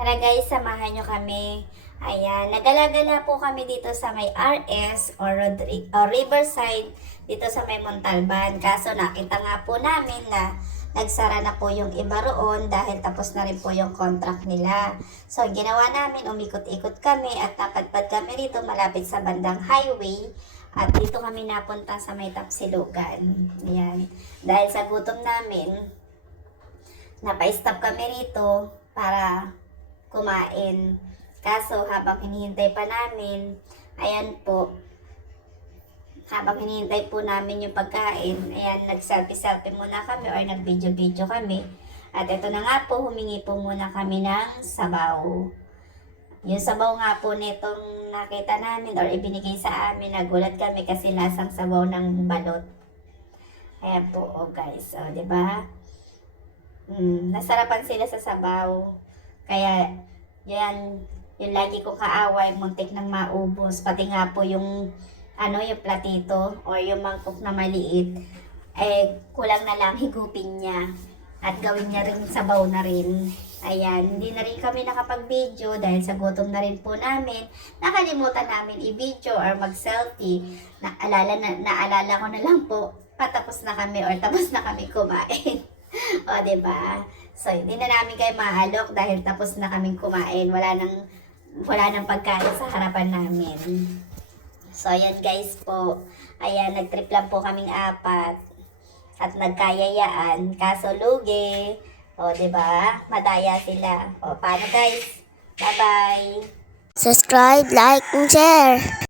Tara guys, samahan nyo kami. Ayan, nagala-gala po kami dito sa may RS or Riverside dito sa may Montalban. Kaso nakita nga po namin na nagsara na po yung iba roon dahil tapos na rin po yung contract nila. So, ginawa namin, umikot-ikot kami at napadpad kami rito malapit sa bandang highway. At dito kami napunta sa may Tapsilugan. Ayan. Dahil sa gutom namin, napa-stop kami rito para kumain. Kaso habang hinihintay pa namin, ayan po, habang hinihintay po namin yung pagkain, ayan, nag-selfie-selfie muna kami or nag-video-video kami. At ito na nga po, humingi po muna kami ng sabaw. Yung sabaw nga po nitong nakita namin or ibinigay sa amin, nagulat kami kasi lasang sabaw ng balot. Ayan po, oh guys, oh, diba? Nasarapan sila sa sabaw. Kaya, yan, yung lagi kong kaaway, muntik nang maubos. Pati nga po yung, yung platito or yung mangkok na maliit, kulang na lang higupin niya. At gawin niya rin sabaw na rin. Ayan, hindi na rin kami nakapag-video dahil sa gutom na rin po namin. Nakalimutan namin i-video or mag-selfie. Naalala ko na lang po, patapos na kami or tapos na kami kumain. O, diba? So, hindi na namin kayo maalok dahil tapos na kaming kumain. Wala nang pagkain sa harapan namin. So, ayan guys po. Ayan, nag-trip lang po kaming apat. At nagkayayaan. Kaso lugi. O, diba? Madaya sila. O, paano guys? Bye-bye! Subscribe, like, and share.